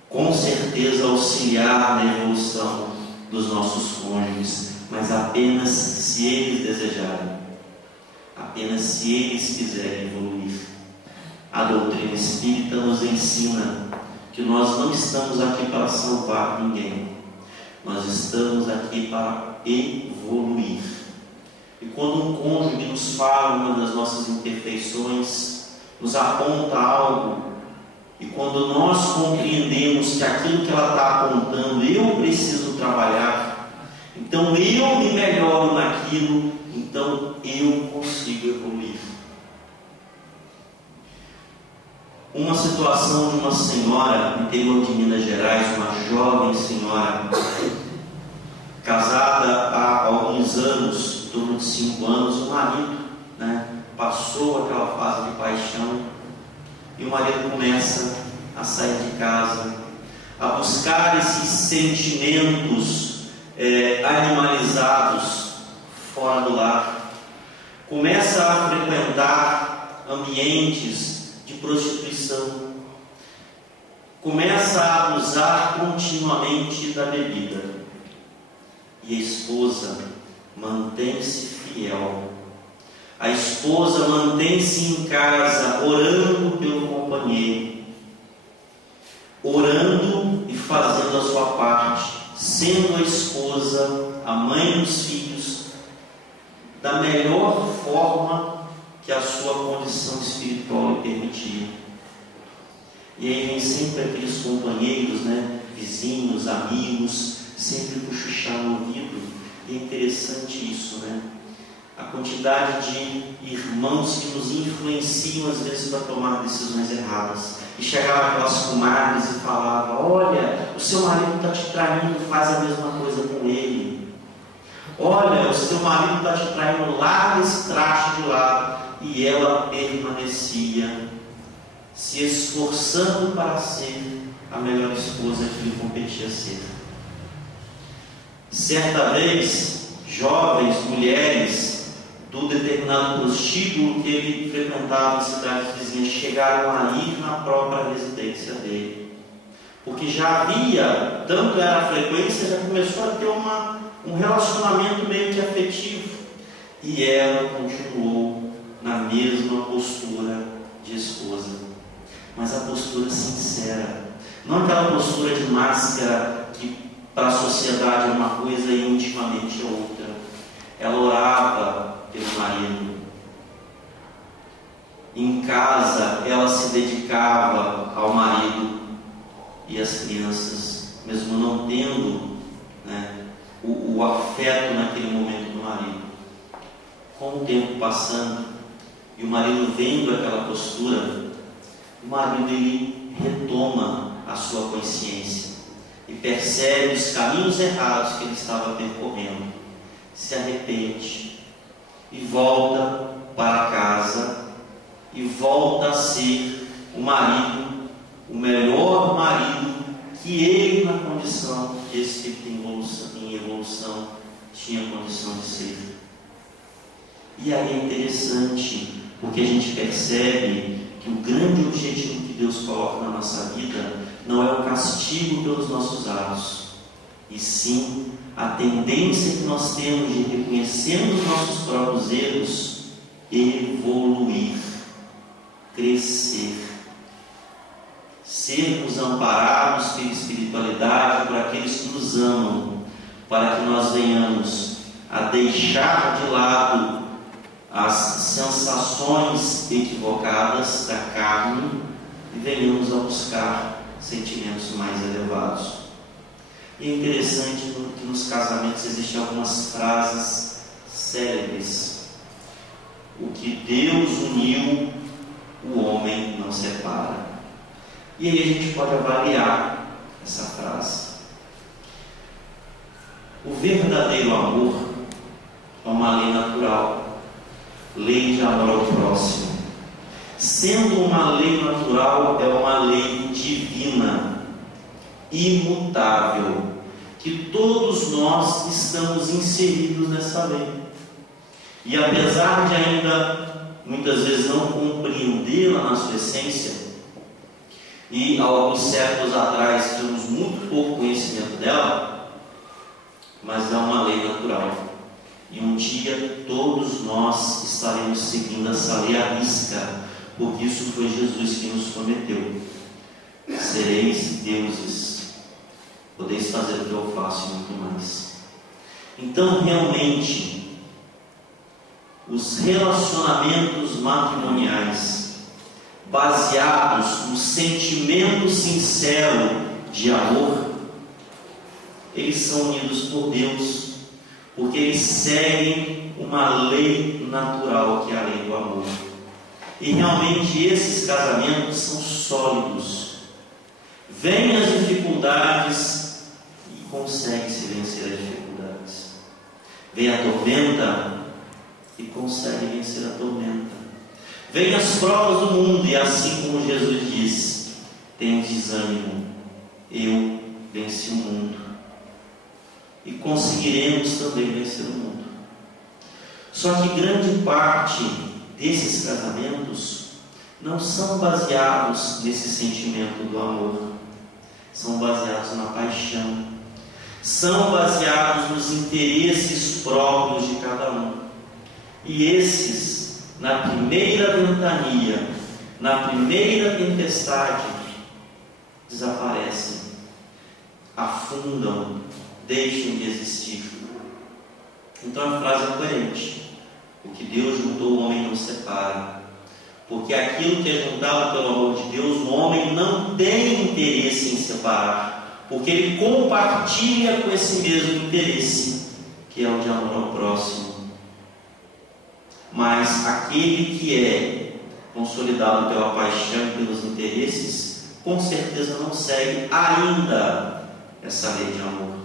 com certeza auxiliar na evolução dos nossos cônjuges, mas apenas se eles desejarem. apenas se eles quiserem evoluir. A doutrina espírita nos ensina que nós não estamos aqui para salvar ninguém, nós estamos aqui para evoluir. E quando um cônjuge nos fala uma das nossas imperfeições, nos aponta algo, e quando nós compreendemos que aquilo que ela está apontando eu preciso trabalhar, então eu me melhoro naquilo, então eu consigo evoluir. Uma situação de uma senhora no interior de Minas Gerais, uma jovem senhora, casada há alguns anos, em torno de 5 anos, o marido, passou aquela fase de paixão, e o marido começa a sair de casa, a buscar esses sentimentos animalizados fora do lar, começa a frequentar ambientes de prostituição, começa a abusar continuamente da bebida, e a esposa mantém-se fiel. A esposa mantém-se em casa, orando pelo companheiro, orando e fazendo a sua parte, sendo a esposa, a mãe dos filhos, da melhor forma que a sua condição espiritual lhe permitia. E aí vem sempre aqueles companheiros, vizinhos, amigos, sempre cochichar no ouvido. E é interessante isso, a quantidade de irmãos que nos influenciam às vezes para tomar decisões erradas. E chegavam aquelas comadres e falavam: olha, o seu marido está te traindo, faz a mesma coisa com ele. Olha, o seu marido está te traindo, larga esse traste de lado. E ela permanecia se esforçando para ser a melhor esposa que lhe competia ser. Certa vez, jovens, mulheres do determinado prostíbulo que ele frequentava em cidades vizinhas chegaram a ir na própria residência dele, porque já havia, tanto era a frequência, já começou a ter um relacionamento meio que afetivo, e ela continuou na mesma postura de esposa, mas a postura sincera, não aquela postura de máscara que para a sociedade é uma coisa e intimamente é outra. Ela orava pelo marido, em casa ela se dedicava ao marido e às crianças, mesmo não tendo o afeto naquele momento do marido. Com o tempo passando e o marido vendo aquela postura, o marido ele retoma a sua consciência e percebe os caminhos errados que ele estava percorrendo, se arrepende e volta para casa e volta a ser o marido, o melhor marido que ele, na condição de espírito em evolução, tinha condição de ser. E aí é interessante, porque a gente percebe que o grande objetivo que Deus coloca na nossa vida não é o castigo pelos nossos atos, e sim a tendência que nós temos de, reconhecendo os nossos próprios erros, evoluir, crescer, sermos amparados pela espiritualidade, por aqueles que nos amam, para que nós venhamos a deixar de lado as sensações equivocadas da carne e venhamos a buscar sentimentos mais elevados. E é interessante que nos casamentos existem algumas frases célebres: o que Deus uniu, o homem não separa. E aí a gente pode avaliar essa frase. O verdadeiro amor é uma lei natural, lei de amor ao próximo. Sendo uma lei natural, é uma lei divina, imutável, que todos nós estamos inseridos nessa lei. E apesar de ainda muitas vezes não compreendê-la na sua essência, e há alguns séculos atrás temos muito pouco conhecimento dela, mas é uma lei natural. E um dia todos nós estaremos seguindo essa lei à risca, porque isso foi Jesus que nos prometeu: sereis deuses, podeis fazer o que eu faço e muito mais. Então, realmente, os relacionamentos matrimoniais baseados no sentimento sincero de amor, eles são unidos por Deus, porque eles seguem uma lei natural, que é a lei do amor. E realmente esses casamentos são sólidos. Vêm as dificuldades e consegue-se vencer as dificuldades. Vem a tormenta e consegue vencer a tormenta. Vem as provas do mundo e assim como Jesus disse: tenham desânimo, eu venci o mundo. E conseguiremos também vencer o mundo. Só que grande parte desses casamentos não são baseados nesse sentimento do amor, são baseados na paixão, são baseados nos interesses próprios de cada um. E esses, na primeira ventania, na primeira tempestade, desaparecem, afundam, deixam de existir. Então a frase é coerente: o que Deus juntou, o homem não separa. Porque aquilo que é juntado pelo amor de Deus, o homem não tem interesse em separar, porque ele compartilha com esse mesmo interesse, que é o de amor ao próximo. Mas aquele que é consolidado pela paixão e pelos interesses, com certeza não segue ainda essa lei de amor.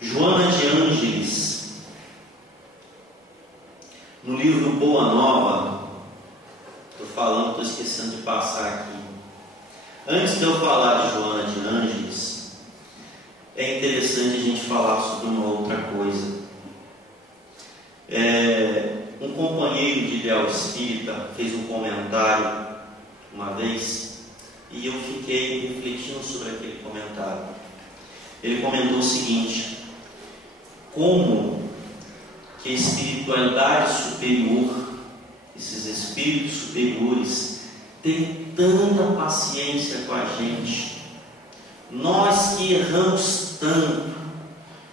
Joana de Ângeles, no livro Boa Nova, estou esquecendo de passar aqui. Antes de eu falar de Joana de Ângeles, é interessante a gente falar sobre uma outra coisa. Um companheiro de ideal espírita fez um comentário uma vez e eu fiquei refletindo sobre aquele comentário. Ele comentou o seguinte: como que a espiritualidade superior, esses espíritos superiores, têm tanta paciência com a gente, nós que erramos tanto,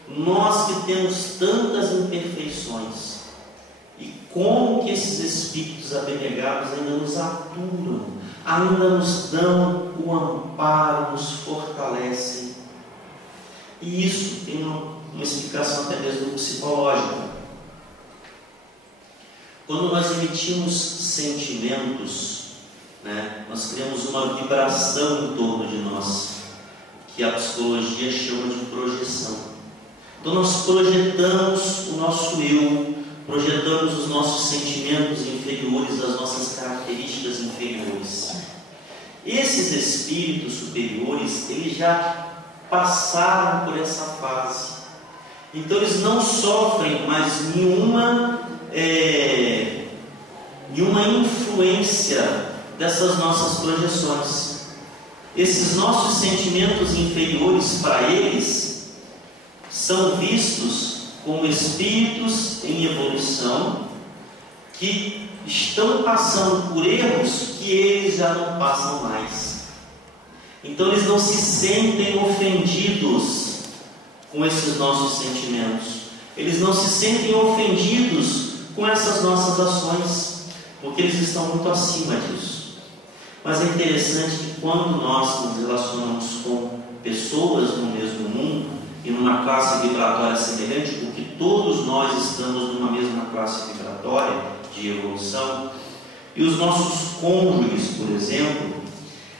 nós que temos tantas imperfeições, e como que esses espíritos abnegados ainda nos aturam, ainda nos dão o amparo, nos fortalecem. E isso tem uma explicação até mesmo psicológica. Quando nós emitimos sentimentos, nós criamos uma vibração em torno de nós, que a psicologia chama de projeção. Então nós projetamos o nosso eu, projetamos os nossos sentimentos inferiores, as nossas características inferiores. Esses espíritos superiores, eles já passaram por essa fase. Então eles não sofrem mais nenhuma influência dessas nossas projeções. Esses nossos sentimentos inferiores, para eles, são vistos como espíritos em evolução que estão passando por erros que eles já não passam mais. Então eles não se sentem ofendidos com esses nossos sentimentos. Eles não se sentem ofendidos com essas nossas ações, porque eles estão muito acima disso. Mas é interessante que quando nós nos relacionamos com pessoas no mesmo mundo e numa classe vibratória semelhante, porque todos nós estamos numa mesma classe vibratória de evolução, e os nossos cônjuges, por exemplo,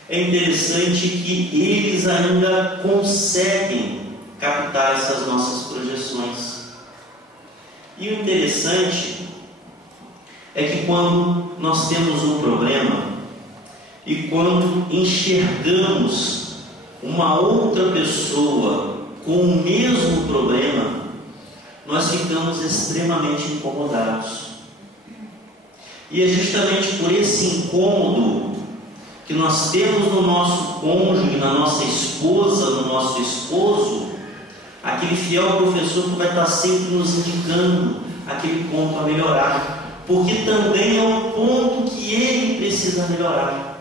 é interessante que eles ainda conseguem captar essas nossas projeções. E o interessante é que quando nós temos um problema e quando enxergamos uma outra pessoa com o mesmo problema, nós ficamos extremamente incomodados. E é justamente por esse incômodo que nós temos no nosso cônjuge, na nossa esposa, no nosso esposo, aquele fiel professor que vai estar sempre nos indicando aquele ponto a melhorar, porque também é um ponto que ele precisa melhorar.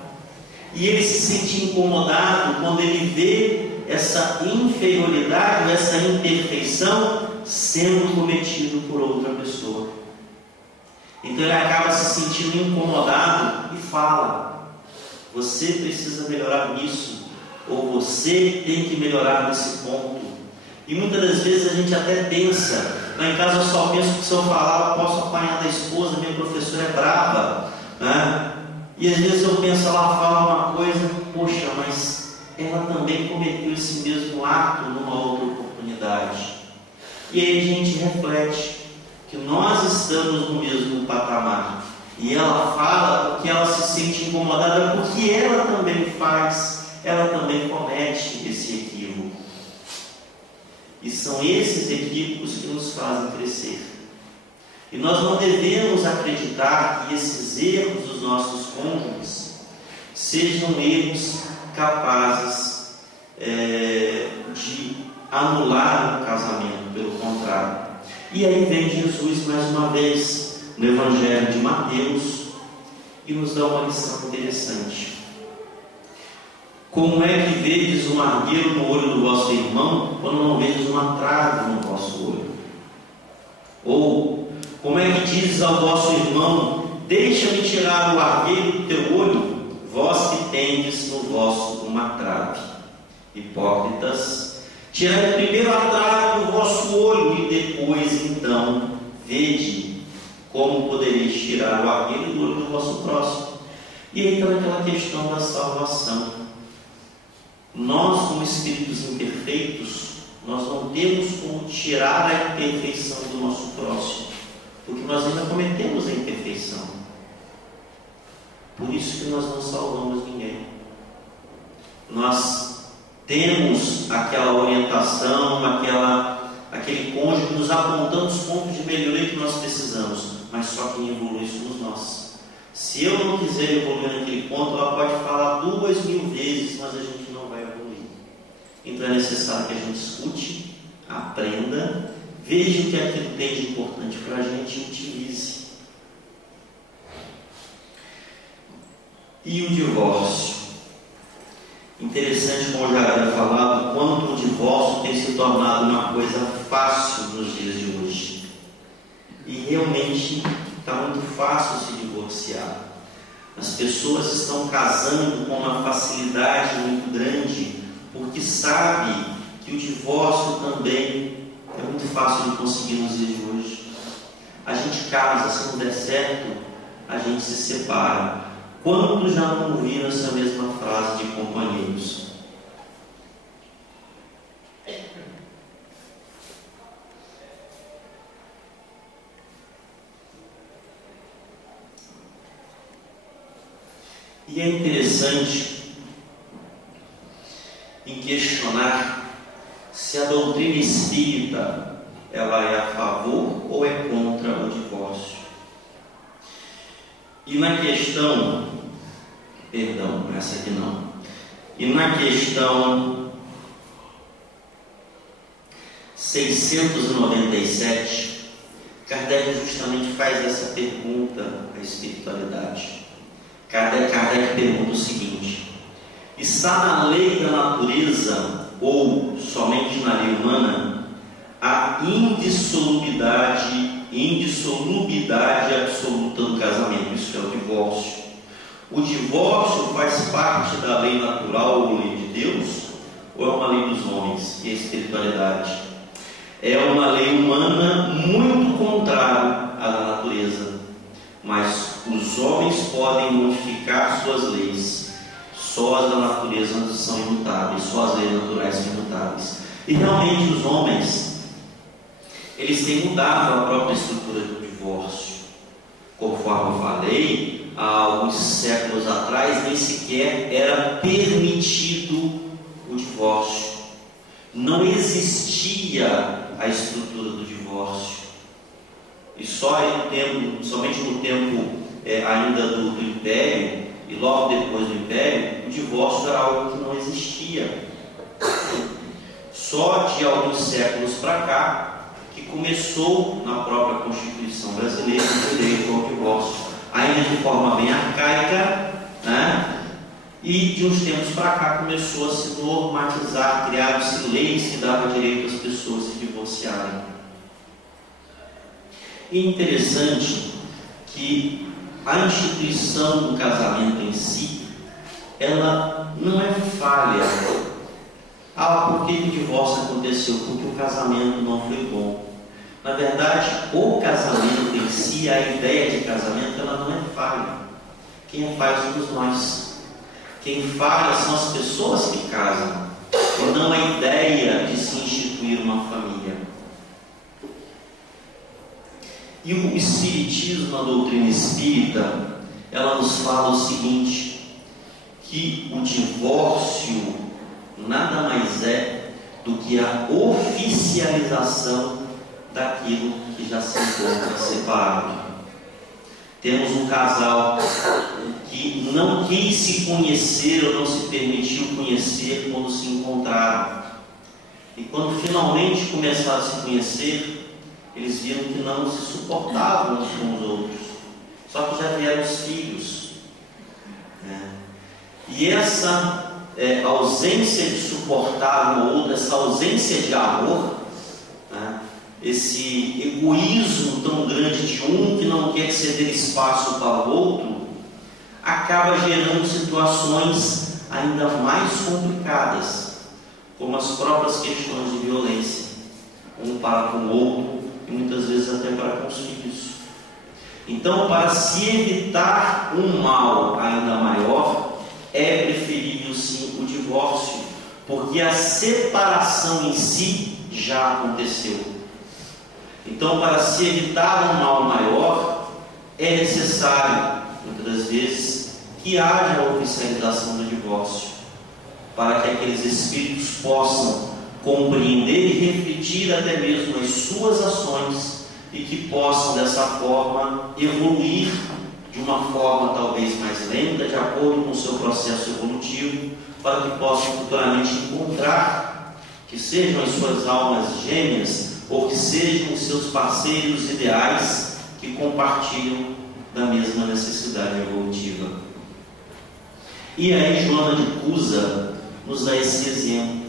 E ele se sente incomodado quando ele vê essa inferioridade, essa imperfeição sendo cometido por outra pessoa. Então ele acaba se sentindo incomodado e fala: você precisa melhorar nisso, ou você tem que melhorar nesse ponto. E muitas das vezes a gente até pensa, lá em casa eu só penso que se eu falar eu posso apanhar da esposa, minha professora é brava, né? E às vezes eu penso, ela fala uma coisa, poxa, mas ela também cometeu esse mesmo ato numa outra oportunidade. E aí a gente reflete que nós estamos no mesmo patamar. E ela fala porque ela se sente incomodada, porque ela também faz, ela também comete esse equívoco. E são esses equívocos que nos fazem crescer. E nós não devemos acreditar que esses erros dos nossos cônjuges sejam erros capazes de anular o casamento, pelo contrário. E aí vem Jesus mais uma vez no Evangelho de Mateus e nos dá uma lição interessante. Como é que vedes um argueiro no olho do vosso irmão, quando não vedes uma trave no vosso olho? Ou, como é que dizes ao vosso irmão, deixa-me tirar o argueiro do teu olho, vós que tendes no vosso uma trave? Hipócritas, tirai primeiro a trave do vosso olho, e depois, então, vede como podereis tirar o argueiro do olho do vosso próximo. E aí está aquela questão da salvação. Nós, como espíritos imperfeitos, nós não temos como tirar a imperfeição do nosso próximo, porque nós ainda cometemos a imperfeição. Por isso que nós não salvamos ninguém. Nós temos aquela orientação, aquele cônjuge nos apontando os pontos de melhoria que nós precisamos, mas só quem evolui somos nós. Se eu não quiser evoluir naquele ponto, ela pode falar 2000 vezes, mas a gente não vai evoluir. Então é necessário que a gente escute, aprenda, veja o que aquilo tem de importante para a gente e utilize. E o divórcio? Interessante, como eu já havia falado, quanto o divórcio tem se tornado uma coisa fácil nos dias de hoje. E realmente está muito fácil se divorciar. As pessoas estão casando com uma facilidade muito grande, porque sabe que o divórcio também é muito fácil de conseguir nos dias de hoje. A gente casa, se não der certo, a gente se separa. Quantos já não ouviram essa mesma frase de companheiros? E é interessante em questionar se a doutrina espírita ela é a favor ou é contra o divórcio. E na questão, essa aqui não. E na questão 697, Kardec justamente faz essa pergunta à espiritualidade. Kardec pergunta o seguinte: está na lei da natureza ou somente na lei humana a indissolubilidade absoluta do casamento? Isso é o divórcio. O divórcio faz parte da lei natural ou lei de Deus, ou é uma lei dos homens? E a espiritualidade é uma lei humana muito contrária à da natureza, mas os homens podem modificar suas leis. Só as da natureza são imutáveis, só as leis naturais são imutáveis. E realmente os homens, eles têm mudado a própria estrutura do divórcio. Conforme eu falei, há alguns séculos atrás nem sequer era permitido o divórcio. Não existia a estrutura do divórcio. E somente no tempo ainda do Império, e logo depois do Império, o divórcio era algo que não existia. só de alguns séculos para cá que começou na própria Constituição brasileira o direito ao divórcio, ainda de forma bem arcaica, né? E de uns tempos para cá começou a se normatizar, criaram-se leis que davam direito às pessoas se divorciarem. E interessante que a instituição do casamento em si, ela não é falha. Por que o divórcio aconteceu? Porque o casamento não foi bom. Na verdade, o casamento em si, a ideia de casamento, ela não é falha. Quem é falha somos nós. Quem falha são as pessoas que casam, e não a ideia de se instituir uma família. E o Espiritismo, a doutrina espírita, ela nos fala o seguinte, que o divórcio nada mais é do que a oficialização daquilo que já se encontra separado. Temos um casal que não quis se conhecer ou não se permitiu conhecer quando se encontraram. E quando finalmente começaram a se conhecer, eles viram que não se suportavam uns com os outros. Só que já vieram os filhos. E essa ausência de suportar um ou outro, essa ausência de amor, esse egoísmo tão grande de um que não quer ceder espaço para o outro, acaba gerando situações ainda mais complicadas, como as próprias questões de violência, um para com o outro e muitas vezes até para com os filhos. Então, para se evitar um mal ainda maior, é preferível sim o divórcio, porque a separação em si já aconteceu. Então, para se evitar um mal maior, é necessário, muitas das vezes, que haja a oficialização do divórcio, para que aqueles espíritos possam compreender e refletir até mesmo as suas ações e que possam, dessa forma, evoluir de uma forma talvez mais lenta, de acordo com o seu processo evolutivo, para que possam futuramente encontrar, que sejam as suas almas gêmeas, ou que sejam os seus parceiros ideais que compartilham da mesma necessidade evolutiva. E aí Joana de Cusa nos dá esse exemplo,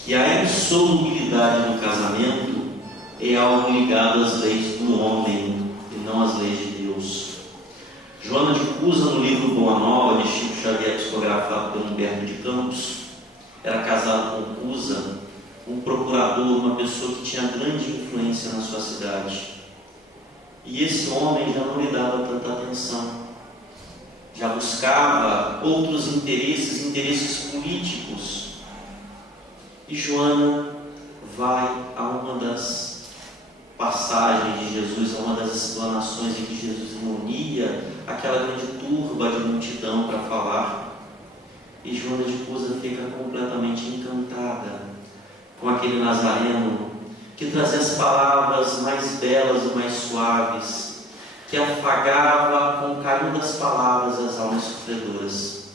que a insolubilidade do casamento é algo ligado às leis do homem e não às leis de Deus. Joana de Cusa, no livro Boa Nova, de Chico Xavier, psicografado por Humberto de Campos, era casado com Cusa, um procurador, uma pessoa que tinha grande influência na sua cidade. E esse homem já não lhe dava tanta atenção, já buscava outros interesses políticos. E Joana vai a uma das passagens de Jesus, a uma das explanações em que Jesus reunia aquela grande turba de multidão para falar. E Joana de Cusa fica completamente encantada com aquele Nazareno que trazia as palavras mais belas e mais suaves, que afagava com o carinho das palavras as almas sofredoras.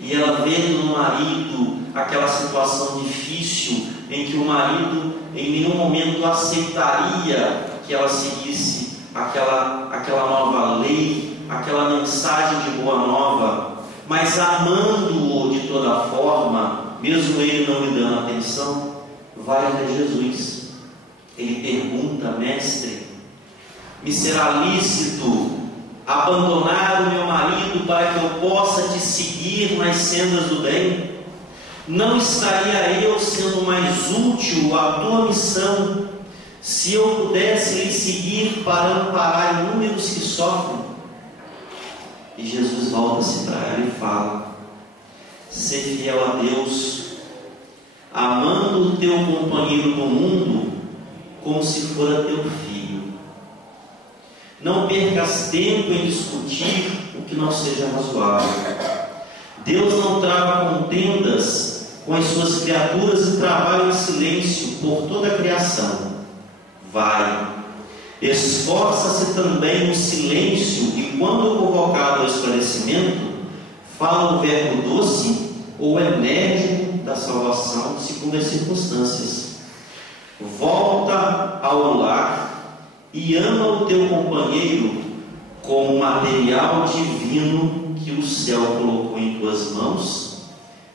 E ela vê no marido aquela situação difícil em que o marido em nenhum momento aceitaria que ela seguisse aquela nova lei, aquela mensagem de boa nova, mas amando-o de toda forma, mesmo ele não lhe dando atenção, vai até Jesus. Ele pergunta: mestre, me será lícito abandonar o meu marido para que eu possa te seguir nas sendas do bem? Não estaria eu sendo mais útil à tua missão se eu pudesse lhe seguir para amparar inúmeros que sofrem? E Jesus volta-se para ela e fala: ser fiel a Deus, amando o teu companheiro do mundo como se fora teu filho. Não percas tempo em discutir o que não seja razoável. Deus não trava contendas com as suas criaturas e trabalha em silêncio por toda a criação. Vai, esforça-se também no silêncio e, quando convocado ao esclarecimento, fala o verbo doce ou enérgico da salvação, se segundo as circunstâncias. Volta ao lar e ama o teu companheiro como material divino que o céu colocou em tuas mãos,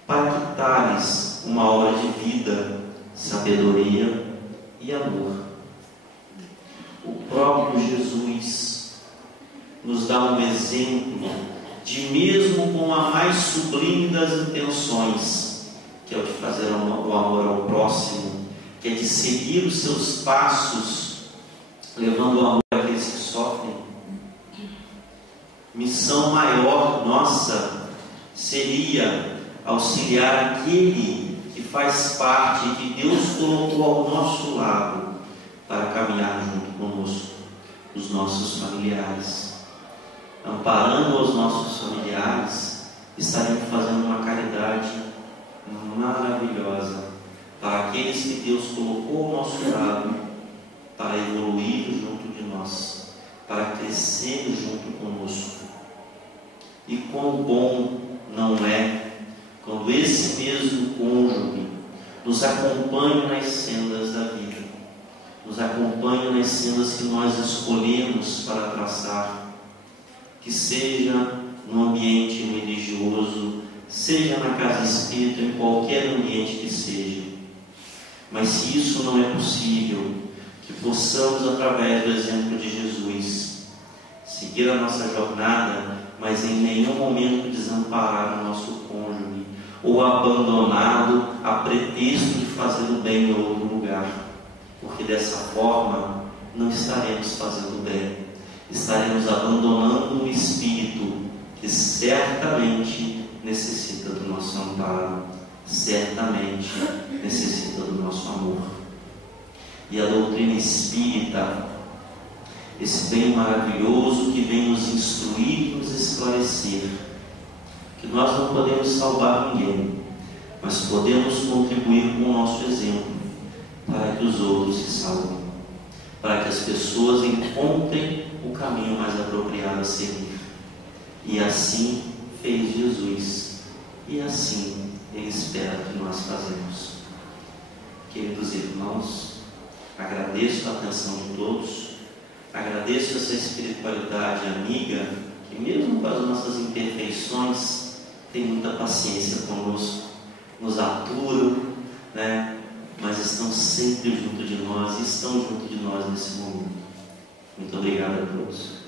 para que tales uma obra de vida, sabedoria e amor. O próprio Jesus nos dá um exemplo de, mesmo com a mais sublime das intenções, que é o de fazer o amor ao próximo, que é de seguir os seus passos, levando o amor àqueles que sofrem. Missão maior nossa seria auxiliar aquele que faz parte, que Deus colocou ao nosso lado, para caminhar junto conosco, os nossos familiares. Amparando os nossos familiares, estaremos fazendo uma caridade maravilhosa para aqueles que Deus colocou ao nosso lado, para evoluir junto de nós, para crescer junto conosco. E quão bom não é quando esse mesmo cônjuge nos acompanha nas sendas da vida, nos acompanha nas sendas que nós escolhemos para traçar, que seja no ambiente religioso, seja na casa espírita, em qualquer ambiente que seja. Mas se isso não é possível, que possamos, através do exemplo de Jesus, seguir a nossa jornada, mas em nenhum momento desamparar o nosso cônjuge, ou abandonado a pretexto de fazer o bem em outro lugar, porque dessa forma não estaremos fazendo bem, estaremos abandonando um espírito que certamente necessita do nosso amparo, certamente necessita do nosso amor. E a doutrina espírita, esse bem maravilhoso que vem nos instruir e nos esclarecer, que nós não podemos salvar ninguém, mas podemos contribuir com o nosso exemplo para que os outros se salvem, para que as pessoas encontrem o caminho mais apropriado a seguir. E assim fez Jesus, e assim Ele espera que nós fazemos. Queridos irmãos, agradeço a atenção de todos, agradeço essa espiritualidade amiga, que mesmo com as nossas imperfeições, tem muita paciência conosco, nos aturam, mas estão sempre junto de nós, e estão junto de nós nesse momento. Muito obrigado a todos.